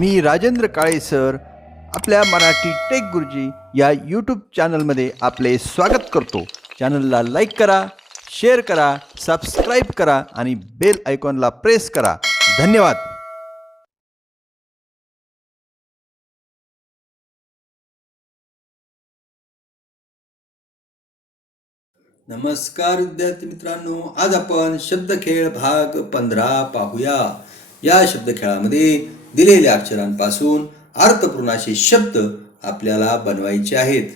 मी Rajendra Kale sir. आपल्या Marathi take गुरुजी या यूट्यूब चॅनलमध्ये आपले स्वागत करतो. चॅनलला लाईक करा शेअर करा सबस्क्राईब करा आणि बेल आयकॉनला प्रेस करा. धन्यवाद. नमस्कार विद्यार्थी मित्रांनो आज आपण शब्दखेळ भाग पंधरा पाहूया. या शब्दखेळामध्ये दिलेल्या अक्षरांपासून अर्थपूर्ण असे शब्द आपल्याला बनवायचे आहेत.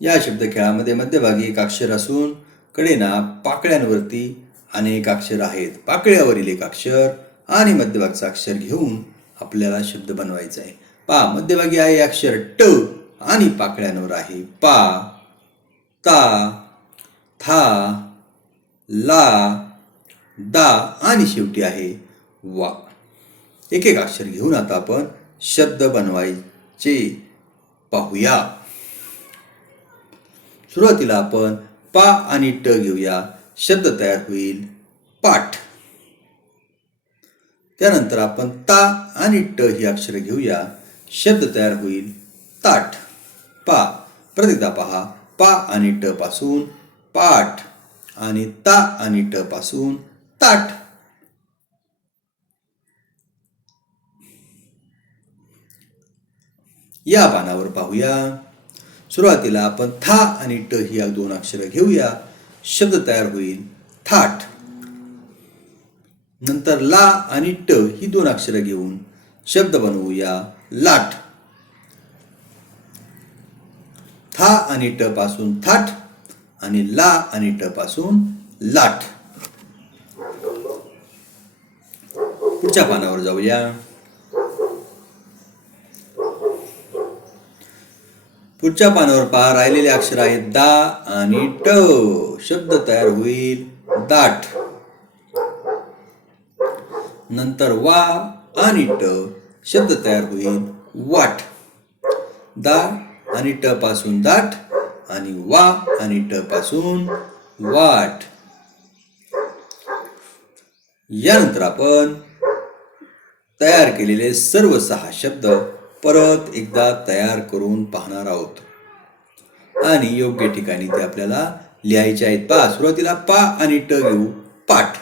या शब्दखेळामध्ये मध्यभागी एक अक्षर असून कडेना पाकळ्यांवरती अनेक अक्षर आहेत. पाकळ्यावरील एक अक्षर आणि मध्यभागचं अक्षर घेऊन आपल्याला शब्द बनवायचा आहे. पा मध्यभागी आहे अक्षर ट आणि पाकळ्यांवर आहे. पा ता था ला दा आणि शेवटी आहे वा. एक एक अक्षर घेऊन आता आपण शब्द बनवायचे पाहूया. सुरुवातीला आपण पा आणि ट घेऊया. शब्द तयार होईल. पाठ. त्यानंतर आपण ता आणि ट ही अक्षर घेऊया. शब्द तयार होईल. ताट पा. प्रत्येकदा पहा. पा आणि ट पासून पाठ. आणि ता आणि ट पासून ताट या पानावर पाहूया. सुरुवातीला आपण था आणि ट ही दोन अक्षरं घेऊया. शब्द तयार होईल. थाट. नंतर ला आणि ट ही दोन अक्षरं घेऊन शब्द बनवूया. लाट. था आणि ट पासून थाट आणि ला आणि ट पासून लाट. पुढच्या पानावर जाऊया. पुढच्या पानावर पहा राहिलेले अक्षर आहेत दा आणि ट. शब्द तयार होईल दाट. नंतर वा आणि ट. शब्द तयार होईल वाट. दा आणि ट पासून दाट आणि वा आणि ट पासून वाट. यानंतर आपण तयार केलेले सर्व सहा शब्द परत एकदा तयार करून पाहणार आहोत. आणि योग्य ठिकाणी ते आपल्याला लिहायचे आहेत. पा सुरुवातीला पा आणि ट घेऊ पाठ.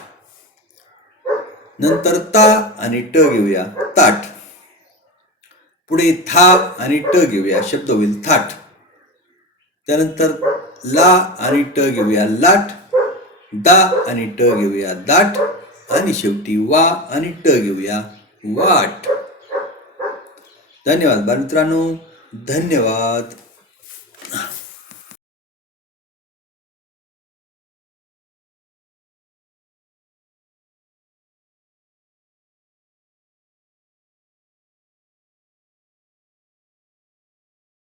नंतर ता आणि ट घेऊया ताट. पुढे था आणि ट घेऊया शब्द होईल थाट. त्यानंतर ला आणि ट घेऊया लाट. दा आणि ट घेऊया दाट. आणि शेवटी वा आणि ट घेऊया वाट. धन्यवाद. बालमित्रांनो धन्यवाद.